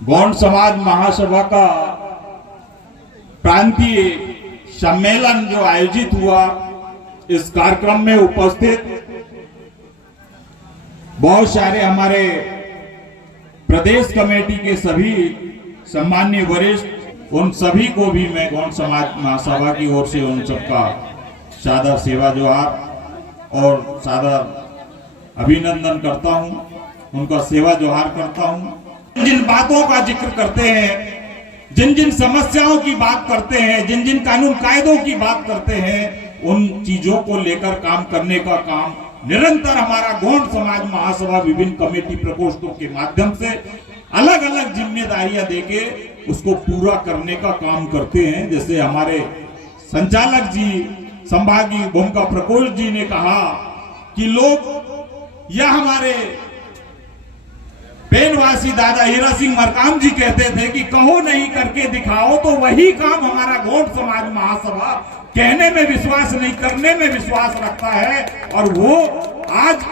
गौंड समाज महासभा का प्रांतीय सम्मेलन जो आयोजित हुआ, इस कार्यक्रम में उपस्थित बहुत सारे हमारे प्रदेश कमेटी के सभी सम्माननीय वरिष्ठ, उन सभी को भी मैं गौंड समाज महासभा की ओर से उन सबका सादर सेवा जोहार और सादर अभिनंदन करता हूं, उनका सेवा जोहार करता हूं। जिन बातों का जिक्र करते हैं, जिन जिन समस्याओं की बात करते हैं, जिन जिन कानून कायदों की बात करते हैं, उन चीजों को लेकर काम करने का काम निरंतर हमारा गौंड समाज महासभा विभिन्न कमेटी प्रकोष्ठों के माध्यम से अलग अलग जिम्मेदारियां देके उसको पूरा करने का काम करते हैं। जैसे हमारे संचालक जी, संभागीय भूमिका प्रकोष्ठ जी ने कहा कि लोग या हमारे बेनवासी दादा हीरा सिंह मरकाम जी कहते थे कि कहो नहीं करके दिखाओ, तो वही काम हमारा गौंड समाज महासभा कहने में विश्वास नहीं, करने में विश्वास रखता है। और वो आज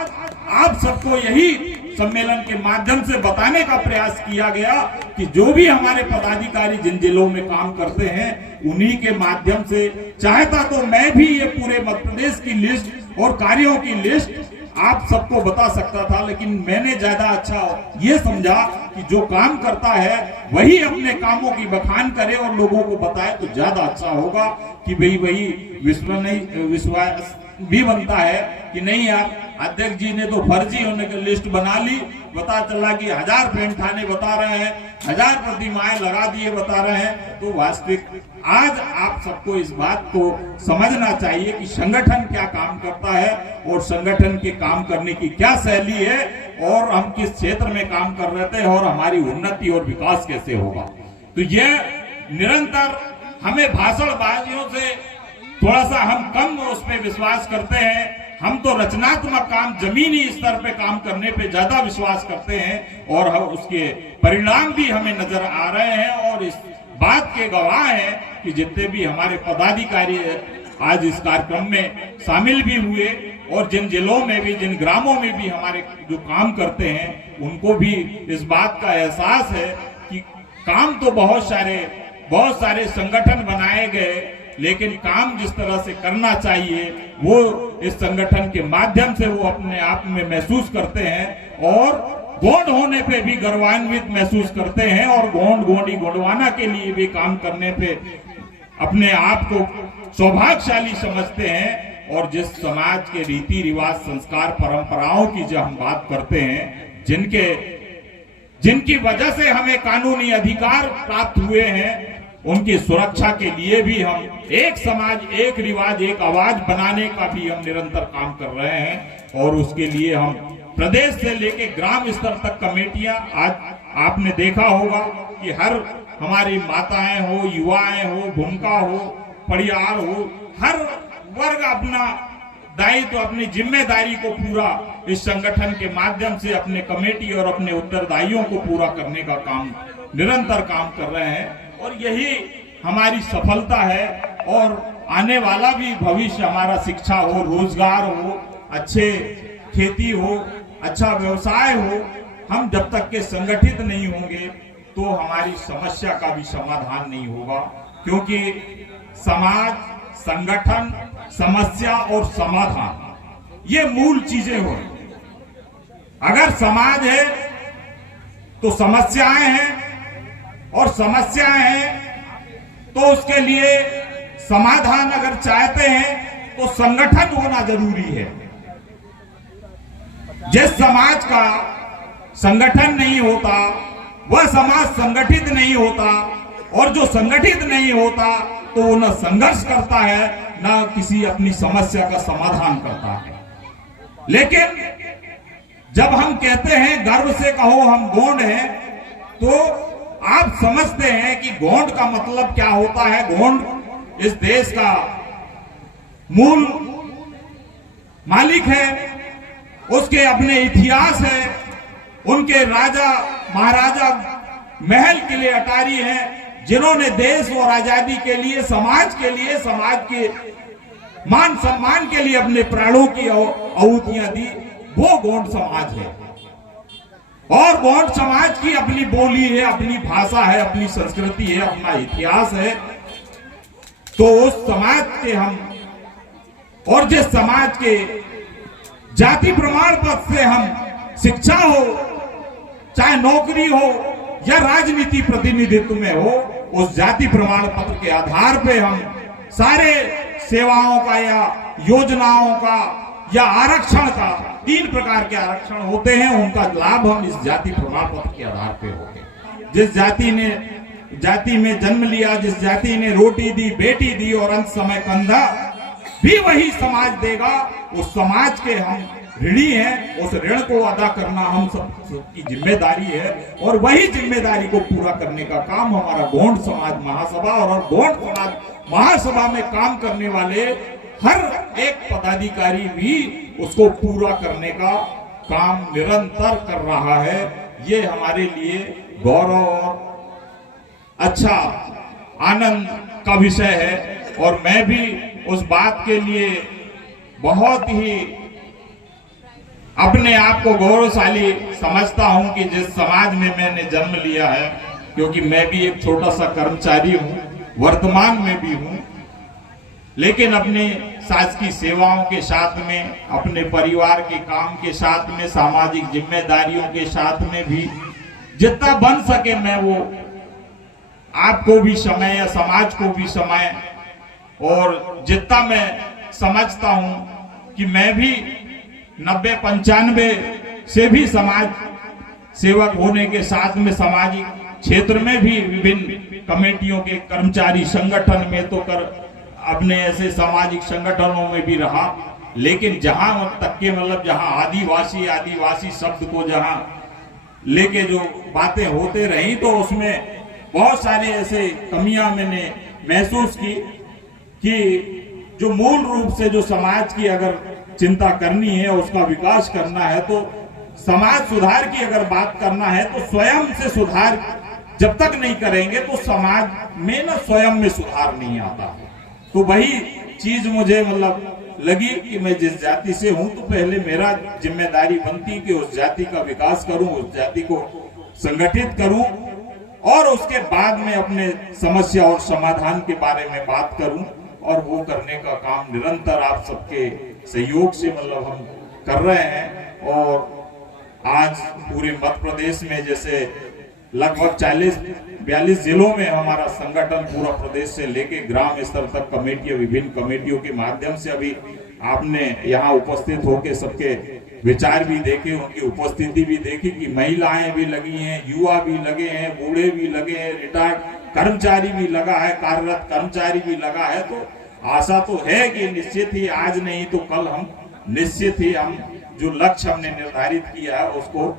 आप सबको यही सम्मेलन के माध्यम से बताने का प्रयास किया गया कि जो भी हमारे पदाधिकारी जिन जिलों में काम करते हैं, उन्हीं के माध्यम से चाहता तो मैं भी ये पूरे मध्य प्रदेश की लिस्ट और कार्यों की लिस्ट आप सबको बता सकता था, लेकिन मैंने ज्यादा अच्छा ये समझा कि जो काम करता है वही अपने कामों की बखान करे और लोगों को बताए तो ज्यादा अच्छा होगा कि भाई वही विश्वास भी बनता है कि नहीं यार, अध्यक्ष जी ने तो फर्जी होने की लिस्ट बना ली, पता चला कि 1000 पेंट थाने बता रहे हैं, 1000 प्रतिमाएं लगा दिए बता रहे हैं। तो वास्तविक आज आप सबको इस बात को समझना चाहिए कि संगठन क्या काम करता है और संगठन के काम करने की क्या शैली है और हम किस क्षेत्र में काम कर रहे थे और हमारी उन्नति और विकास कैसे होगा। तो ये निरंतर हमें भाषणबाजियों से थोड़ा सा हम कम उस पर विश्वास करते हैं। हम तो रचनात्मक काम, जमीनी स्तर पे काम करने पे ज्यादा विश्वास करते हैं और उसके परिणाम भी हमें नजर आ रहे हैं। और इस बात के गवाह हैं कि जितने भी हमारे पदाधिकारी आज इस कार्यक्रम में शामिल भी हुए और जिन जिलों में भी, जिन ग्रामों में भी हमारे जो काम करते हैं, उनको भी इस बात का एहसास है कि काम तो बहुत सारे संगठन बनाए गए, लेकिन काम जिस तरह से करना चाहिए वो इस संगठन के माध्यम से वो अपने आप में महसूस करते हैं और गौंड होने पे भी गर्वान्वित महसूस करते हैं और गौंडी गोंडवाना के लिए भी काम करने पे अपने आप को सौभाग्यशाली समझते हैं। और जिस समाज के रीति रिवाज, संस्कार, परंपराओं की जब हम बात करते हैं, जिनकी वजह से हमें कानूनी अधिकार प्राप्त हुए हैं, उनकी सुरक्षा के लिए भी हम एक समाज, एक रिवाज, एक आवाज बनाने का भी हम निरंतर काम कर रहे हैं। और उसके लिए हम प्रदेश से लेके ग्राम स्तर तक कमेटियां, आज आपने देखा होगा कि हर हमारी माताएं हो, युवाएं हो, भूमिका हो, परिवार हो, हर वर्ग अपना दायित्व, अपनी जिम्मेदारी को पूरा इस संगठन के माध्यम से अपने कमेटी और अपने उत्तरदायियों को पूरा करने का काम निरंतर काम कर रहे हैं। और यही हमारी सफलता है। और आने वाला भी भविष्य हमारा शिक्षा हो, रोजगार हो, अच्छे खेती हो, अच्छा व्यवसाय हो, हम जब तक के संगठित नहीं होंगे तो हमारी समस्या का भी समाधान नहीं होगा। क्योंकि समाज, संगठन, समस्या और समाधान ये मूल चीजें हो। अगर समाज है तो समस्याएं हैं और समस्याएं हैं तो उसके लिए समाधान अगर चाहते हैं तो संगठन होना जरूरी है। जिस समाज का संगठन नहीं होता वह समाज संगठित नहीं होता, और जो संगठित नहीं होता तो वो न संघर्ष करता है न किसी अपनी समस्या का समाधान करता है। लेकिन जब हम कहते हैं, गर्व से कहो हम गौंड हैं, तो आप समझते हैं कि गौंड का मतलब क्या होता है। गौंड इस देश का मूल मालिक है, उसके अपने इतिहास है, उनके राजा महाराजा महल के लिए अटारी हैं, जिन्होंने देश और आजादी के लिए, समाज के मान सम्मान के लिए अपने प्राणों की आहुतियां दी, वो गौंड समाज है। और गौंड समाज की अपनी बोली है, अपनी भाषा है, अपनी संस्कृति है, अपना इतिहास है। तो उस समाज के हम और जिस समाज के जाति प्रमाण पत्र से हम शिक्षा हो, चाहे नौकरी हो या राजनीति प्रतिनिधित्व में हो, उस जाति प्रमाण पत्र के आधार पे हम सारे सेवाओं का या योजनाओं का या आरक्षण का, 3 प्रकार के आरक्षण होते हैं, उनका लाभ हम इस जाति प्रमाण पत्र के आधार पे होते हैं। जिस जाति में जन्म लिया, जिस जाति ने रोटी दी, बेटी दी और अंत समय कंधा भी वही समाज देगा। उस समाज के हम ऋणी हैं, उस ऋण को अदा करना हम सब की जिम्मेदारी है और वही जिम्मेदारी को पूरा करने का काम हमारा गौंड समाज महासभा और गौंड समाज महासभा में काम करने वाले हर एक पदाधिकारी भी उसको पूरा करने का काम निरंतर कर रहा है। ये हमारे लिए गौरव और अच्छा आनंद का विषय है और मैं भी उस बात के लिए बहुत ही अपने आप को गौरवशाली समझता हूं कि जिस समाज में मैंने जन्म लिया है, क्योंकि मैं भी एक छोटा सा कर्मचारी हूं, वर्तमान में भी हूं, लेकिन अपने शासकीय सेवाओं के साथ में, अपने परिवार के काम के साथ में, सामाजिक जिम्मेदारियों के साथ में भी जितना बन सके मैं वो आपको भी समय या समाज को भी समय और जितना मैं समझता हूं कि मैं भी 90-95 से भी समाज सेवक होने के साथ में सामाजिक क्षेत्र में भी विभिन्न कमेटियों के कर्मचारी संगठन में तो कर अपने ऐसे सामाजिक संगठनों में भी रहा, लेकिन जहां तक के मतलब जहां आदिवासी शब्द को जहां लेके जो बातें होते रही तो उसमें बहुत सारे ऐसे कमियां मैंने महसूस की कि जो मूल रूप से जो समाज की अगर चिंता करनी है, उसका विकास करना है, तो समाज सुधार की अगर बात करना है तो स्वयं से सुधार जब तक नहीं करेंगे तो समाज में ना स्वयं में सुधार नहीं आता। तो वही चीज मुझे मतलब लगी कि मैं जिस जाति से हूं तो पहले मेरा जिम्मेदारी बनती कि उस जाति का विकास करूं, उस जाति को संगठित करूं और उसके बाद में अपने समस्या और समाधान के बारे में बात करूं और वो करने का काम निरंतर आप सबके सहयोग से मतलब हम कर रहे हैं। और आज पूरे मध्य प्रदेश में जैसे लगभग 40-42 जिलों में हमारा संगठन पूरा प्रदेश से लेके ग्राम स्तर तक कमेटियां, विभिन्न कमेटियों के माध्यम से अभी आपने यहाँ उपस्थित होकर सबके विचार भी देखे, उनकी उपस्थिति भी देखी कि महिलाएं भी लगी हैं, युवा भी लगे हैं, बूढ़े भी लगे हैं, रिटायर्ड कर्मचारी भी लगा है, कार्यरत कर्मचारी भी लगा है। तो आशा तो है कि निश्चित ही आज नहीं तो कल हम निश्चित ही हम जो लक्ष्य हमने निर्धारित किया है उसको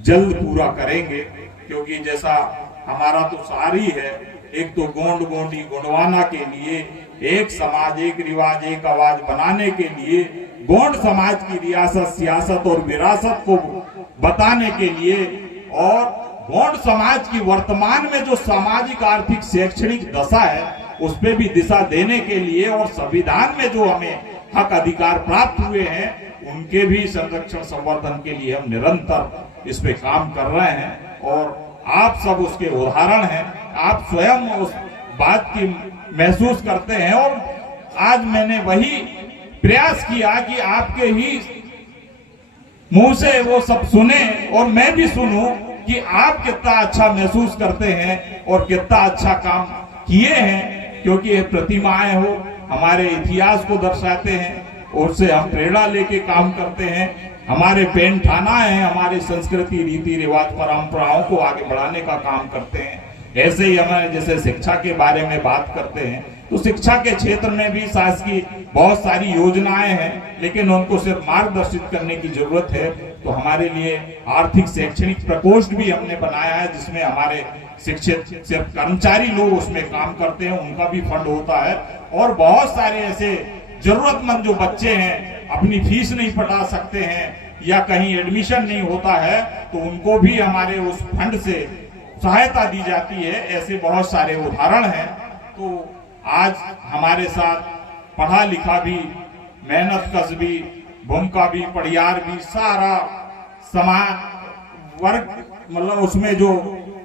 जल्द पूरा करेंगे, क्योंकि जैसा हमारा तो सारी है, एक तो गोंड गोंडी गोंडवाना के लिए एक समाज, एक रिवाज, एक आवाज बनाने के लिए गोंड समाज की रियासत, सियासत और विरासत को बताने के लिए और गोंड समाज की वर्तमान में जो सामाजिक, आर्थिक, शैक्षणिक दशा है उस पे भी दिशा देने के लिए और संविधान में जो हमें हक अधिकार प्राप्त हुए हैं उनके भी संरक्षण संवर्धन के लिए हम निरंतर इस पे काम कर रहे हैं और आप सब उसके उदाहरण हैं। आप स्वयं उस बात की महसूस करते हैं और आज मैंने वही प्रयास किया कि आपके ही मुंह से वो सब सुने और मैं भी सुनूं कि आप कितना अच्छा महसूस करते हैं और कितना अच्छा काम किए हैं, क्योंकि ये प्रतिमाएं हो हमारे इतिहास को दर्शाते हैं और उससे हम प्रेरणा लेके काम करते हैं। हमारे पेन ठाना है, हमारी संस्कृति, रीति रिवाज, परंपराओं को आगे बढ़ाने का काम करते हैं। ऐसे ही हमारे जैसे शिक्षा के बारे में बात करते हैं तो शिक्षा के क्षेत्र में भी शासकीय बहुत सारी योजनाएं हैं, लेकिन उनको सिर्फ मार्गदर्शित करने की जरूरत है। तो हमारे लिए आर्थिक शैक्षणिक प्रकोष्ठ भी हमने बनाया है, जिसमें हमारे शिक्षित सिर्फ कर्मचारी लोग उसमें काम करते हैं, उनका भी फंड होता है। और बहुत सारे ऐसे जरूरतमंद जो बच्चे हैं, अपनी फीस नहीं पटा सकते हैं या कहीं एडमिशन नहीं होता है, तो उनको भी हमारे उस फंड से सहायता दी जाती है। ऐसे बहुत सारे उदाहरण हैं। तो आज हमारे साथ पढ़ा लिखा भी, मेहनत कश भी, भूमका भी, पड़ियार भी, सारा समाज वर्ग, मतलब उसमें जो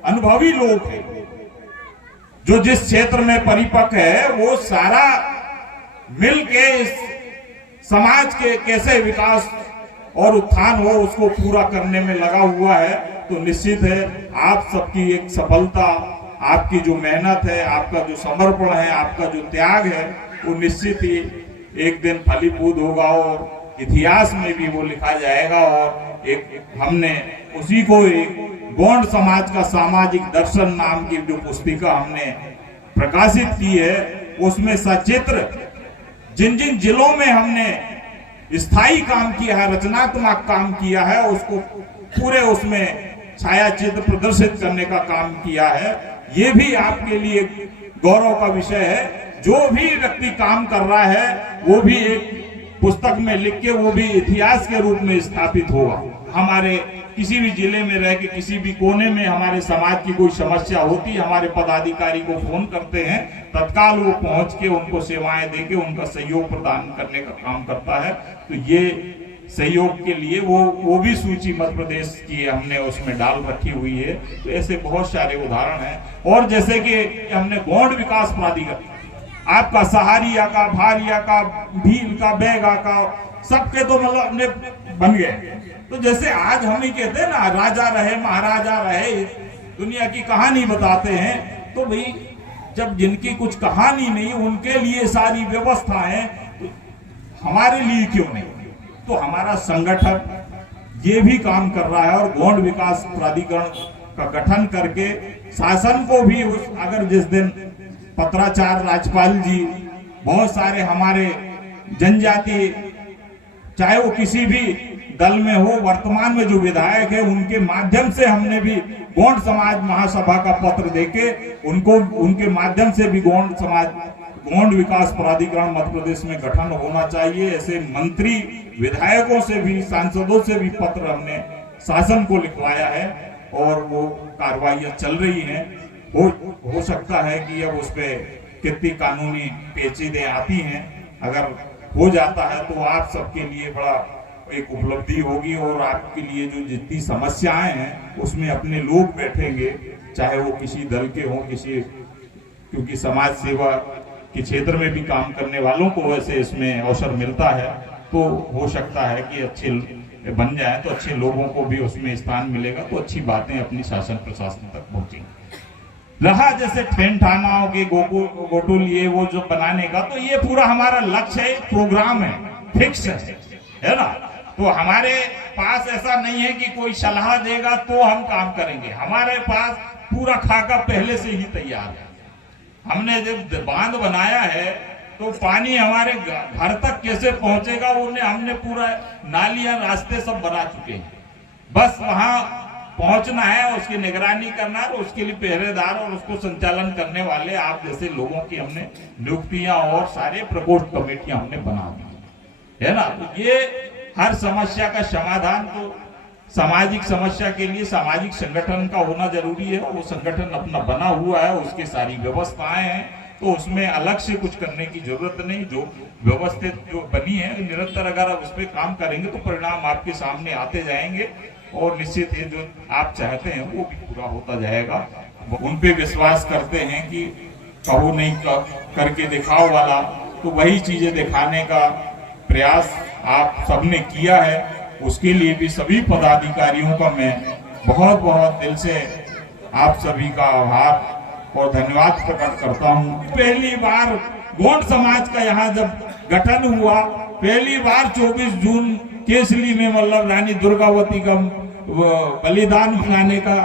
अनुभवी लोग हैं, जो जिस क्षेत्र में परिपक्व है, वो सारा मिल के इस समाज के कैसे विकास और उत्थान हो उसको पूरा करने में लगा हुआ है। तो निश्चित है आप सबकी एक सफलता, आपकी जो मेहनत है, आपका जो समर्पण है, आपका जो त्याग है, वो निश्चित ही एक दिन फलीभूत होगा और इतिहास में भी वो लिखा जाएगा। और एक हमने उसी को एक गोंड समाज का सामाजिक दर्शन नाम की जो पुस्तिका हमने प्रकाशित की है, उसमें सचित्र जिन जिन जिलों में हमने स्थायी काम किया है, रचनात्मक काम किया है, उसको पूरे उसमें छाया चित्र प्रदर्शित करने का काम किया है। ये भी आपके लिए गौरव का विषय है। जो भी व्यक्ति काम कर रहा है वो भी एक पुस्तक में लिख के वो भी इतिहास के रूप में स्थापित होगा। हमारे किसी भी जिले में रह के किसी भी कोने में हमारे समाज की कोई समस्या होती है, हमारे पदाधिकारी को फोन करते हैं, तत्काल वो पहुंच के उनको सेवाएं देके उनका सहयोग प्रदान करने का काम करता है। तो ये सहयोग के लिए वो भी सूची मध्य प्रदेश की हमने उसमें डाल रखी हुई है। तो ऐसे बहुत सारे उदाहरण हैं। और जैसे कि हमने गोंड विकास प्राधिकरण आपका सहारिया का, भारिया का, भील का, बैगा का, सबके तो मतलब अपने बन गए। तो जैसे आज हम ही कहते हैं ना, राजा रहे महाराजा रहे, दुनिया की कहानी बताते हैं। तो भाई जब जिनकी कुछ कहानी नहीं, उनके लिए सारी व्यवस्था है, तो हमारे लिए क्यों नहीं? तो हमारा संगठन ये भी काम कर रहा है और गोंड विकास प्राधिकरण का गठन करके शासन को भी अगर जिस दिन पत्राचार राज्यपाल जी, बहुत सारे हमारे जनजाति, चाहे वो किसी भी दल में हो, वर्तमान में जो विधायक है, उनके माध्यम से हमने भी गोंड समाज महासभा का पत्र देके उनको, उनके माध्यम से भी गोंड विकास प्राधिकरण मध्य प्रदेश में गठन होना चाहिए। ऐसे मंत्री, विधायकों से भी, सांसदों से भी पत्र हमने शासन को लिखवाया है और वो कार्रवाइयां चल रही हैं। हो सकता है कि अब उस पे कितनी कानूनी पेचीदे आती हैं, अगर हो जाता है तो आप सबके लिए बड़ा एक उपलब्धि होगी और आपके लिए जो जितनी समस्याएं हैं उसमें अपने लोग बैठेंगे, चाहे वो किसी दल के हों, किसी, क्योंकि समाज सेवा के क्षेत्र में भी काम करने वालों को वैसे इसमें अवसर मिलता है। तो हो सकता है कि अच्छे बन जाए तो अच्छे लोगों को भी उसमें स्थान मिलेगा, तो अच्छी बातें अपनी शासन प्रशासन तक पहुंचेंगी। रहा जैसे ठेन ठानाओं के गोटुल ये वो जो बनाने का, तो ये पूरा हमारा लक्ष्य है, प्रोग्राम है, फिक्स है ना। तो हमारे पास ऐसा नहीं है कि कोई सलाह देगा तो हम काम करेंगे। हमारे पास पूरा खाका पहले से ही तैयार है। हमने जब बांध बनाया है तो पानी हमारे घर तक कैसे पहुंचेगा, हमने पूरा नालियां, रास्ते सब बना चुके हैं। बस वहां पहुंचना है, उसकी निगरानी करना है, उसके लिए पहरेदार और उसको संचालन करने वाले आप जैसे लोगों की हमने नियुक्तियां और सारे प्रकोष्ठ कमेटियां हमने बना दी है ना। तो ये हर समस्या का समाधान तो सामाजिक समस्या के लिए सामाजिक संगठन का होना जरूरी है। वो संगठन अपना बना हुआ है, उसकी सारी व्यवस्थाएं हैं, तो उसमें अलग से कुछ करने की जरूरत नहीं। जो व्यवस्थित जो बनी है, निरंतर अगर आप उस पर काम करेंगे तो परिणाम आपके सामने आते जाएंगे और निश्चित ही जो आप चाहते हैं वो भी पूरा होता जाएगा। उन पे विश्वास करते हैं कि कहो नहीं करके दिखाओ वाला, तो वही चीजें दिखाने का प्रयास आप सबने किया है। उसके लिए भी सभी पदाधिकारियों का मैं बहुत बहुत दिल से आप सभी का आभार और धन्यवाद प्रकट करता हूँ। पहली बार गोंड समाज का यहाँ जब गठन हुआ, पहली बार 24 जून केसली में मतलब रानी दुर्गावती का बलिदान मनाने का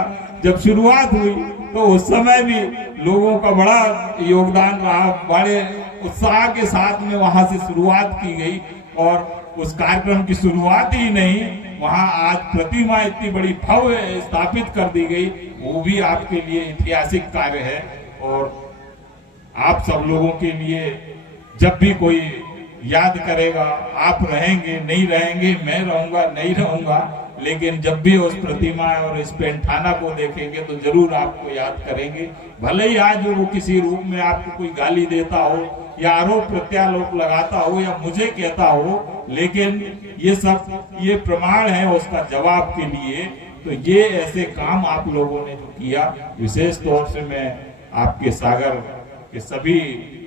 जब शुरुआत हुई, तो उस समय भी लोगों का बड़ा योगदान रहा, बड़े उत्साह के साथ में वहां से शुरुआत की गई। और उस कार्यक्रम की शुरुआत ही नहीं, वहां आज प्रतिमा इतनी बड़ी भव्य स्थापित कर दी गई, वो भी आपके लिए ऐतिहासिक कार्य है। और आप सब लोगों के लिए जब भी कोई याद करेगा, आप रहेंगे नहीं रहेंगे, मैं रहूंगा नहीं रहूंगा, लेकिन जब भी उस प्रतिमा और इस पेंठाना को देखेंगे तो जरूर आपको याद करेंगे। भले ही आज वो किसी रूप में आपको कोई गाली देता हो या आरोप प्रत्यारोप लगाता हो या मुझे कहता हो, लेकिन ये सब ये प्रमाण है उसका जवाब के लिए तो ये ऐसे काम आप लोगों ने जो किया, विशेष तौर से मैं आपके सागर के सभी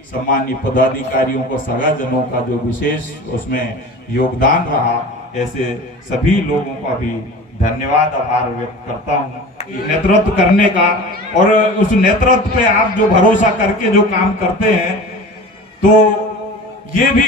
सम्मानीय पदाधिकारियों को, सगाजनों का जो विशेष उसमें योगदान रहा, ऐसे सभी लोगों का भी धन्यवाद आभार व्यक्त करता हूँ नेतृत्व करने का। और उस नेतृत्व पे आप जो भरोसा करके जो काम करते हैं, तो ये भी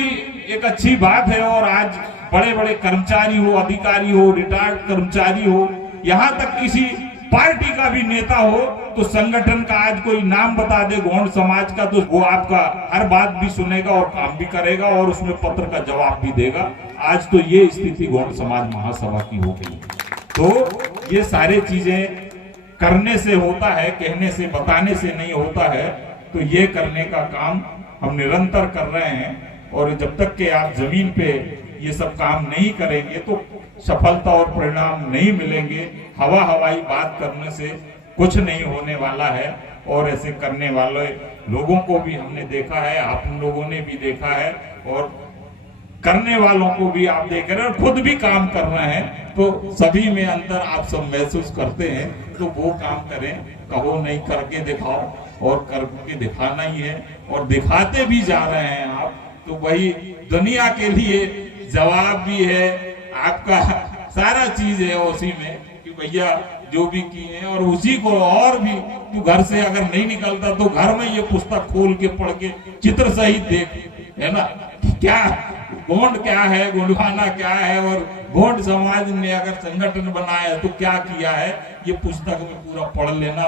एक अच्छी बात है। और आज बड़े बड़े कर्मचारी हो, अधिकारी हो, रिटायर्ड कर्मचारी हो, यहाँ तक किसी पार्टी का भी नेता हो, तो संगठन का आज कोई नाम बता दे गोंड समाज का, तो वो आपका हर बात भी सुनेगा और काम भी करेगा और उसमें पत्र का जवाब भी देगा। आज तो ये स्थिति गोंड समाज महासभा की हो गई। तो ये सारी चीजें करने से होता है, कहने से बताने से नहीं होता है। तो ये करने का काम हम निरंतर कर रहे हैं। और जब तक कि आप जमीन पे ये सब काम नहीं करेंगे तो सफलता और परिणाम नहीं मिलेंगे। हवाई बात करने से कुछ नहीं होने वाला है। और ऐसे करने वाले लोगों को भी हमने देखा है, आप लोगों ने भी देखा है, और करने वालों को भी आप देख रहे हैं, और खुद भी काम कर रहे हैं। तो सभी में अंतर आप सब महसूस करते हैं। तो वो काम करें, कहो नहीं करके दिखाओ, और करके दिखाना ही है, और दिखाते भी जा रहे हैं आप। तो वही दुनिया के लिए जवाब भी है, आपका सारा चीज है उसी में कि भैया जो भी किए हैं। और उसी को और भी तू घर से अगर नहीं निकलता तो घर में ये पुस्तक खोल के पढ़ के चित्र सहित देख, है ना, क्या गोंड क्या है, गोंडवाना क्या है, और गोंड समाज ने अगर संगठन बनाया है तो क्या किया है, ये पुस्तक में पूरा पढ़ लेना।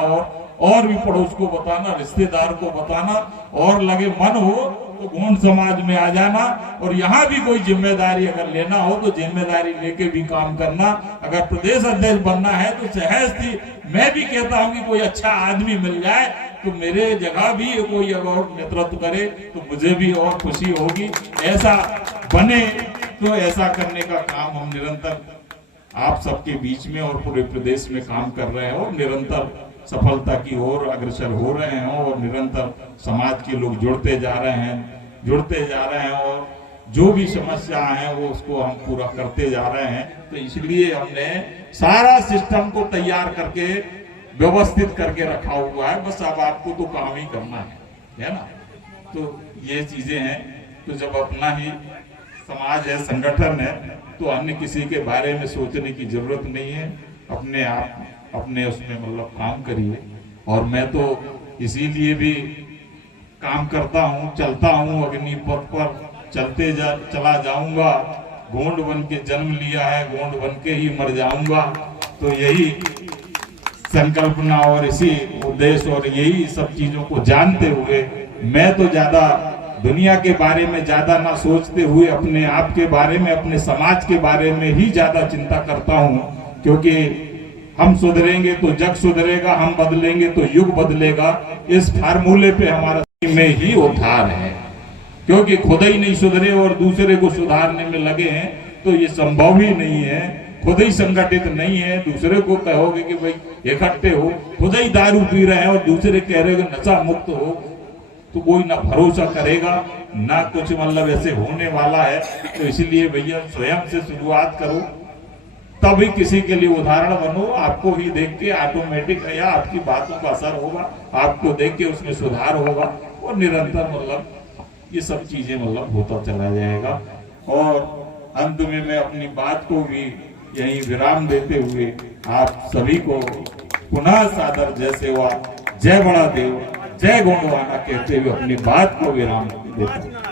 और भी पड़ोस को बताना, रिश्तेदार को बताना, और लगे मन हो तो गोंड समाज में आ जाना। और यहाँ भी कोई जिम्मेदारी अगर लेना हो तो जिम्मेदारी लेके भी काम करना। अगर प्रदेश अध्यक्ष बनना है तो सहज थी, मैं भी कहता हूँ कि कोई अच्छा आदमी मिल जाए तो मेरे जगह भी कोई अगर नेतृत्व करे तो मुझे भी और खुशी होगी। ऐसा बने तो ऐसा करने का काम हम निरंतर आप सबके बीच में और पूरे प्रदेश में काम कर रहे हैं, और निरंतर सफलता की ओर अग्रसर हो रहे हैं। और निरंतर समाज के लोग जुड़ते जा रहे हैं, और जो भी समस्या है वो उसको हम पूरा करते जा रहे हैं। तो इसलिए हमने सारा सिस्टम को तैयार करके व्यवस्थित करके रखा हुआ है। बस अब आपको तो काम ही करना है ना। तो ये चीजें हैं। तो जब अपना ही समाज है, संगठन है, तो अन्य किसी के बारे में सोचने की जरूरत नहीं है। अपने आप अपने उसमें मतलब काम करिए। और मैं तो इसीलिए भी काम करता हूँ, चलता हूँ अग्निपथ पर, चला जाऊंगा। गोंड बन के जन्म लिया है, गोंड बन के ही मर जाऊंगा। तो यही संकल्पना और इसी उद्देश्य और यही सब चीजों को जानते हुए मैं तो ज्यादा दुनिया के बारे में ज्यादा ना सोचते हुए अपने आप के बारे में, अपने समाज के बारे में ही ज्यादा चिंता करता हूँ। क्योंकि हम सुधरेंगे तो जग सुधरेगा, हम बदलेंगे तो युग बदलेगा। इस फार्मूले पे हमारा में ही उद्धार है। क्योंकि खुद ही नहीं सुधरे और दूसरे को सुधारने में लगे हैं तो ये संभव ही नहीं है। खुद ही संगठित नहीं है, दूसरे को कहोगे कि भाई इकट्ठे हो, खुद ही दारू पी रहे हैं और दूसरे कह रहे हैं नशा मुक्त हो, तो कोई ना भरोसा करेगा ना कुछ मतलब ऐसे होने वाला है। तो इसीलिए भैया स्वयं से शुरुआत करो, तभी किसी के लिए उदाहरण बनो। आपको भी देख के ऑटोमेटिक है या आपकी बातों का असर होगा, आपको देख के उसमें सुधार होगा, और निरंतर मतलब ये सब चीजें मतलब होता चला जाएगा। और अंत में मैं अपनी बात को भी यही विराम देते हुए आप सभी को पुनः सादर जय सेवा, जय बड़ा देव, जय गोंडवाना कहते हुए अपनी बात को विराम देता हूँ।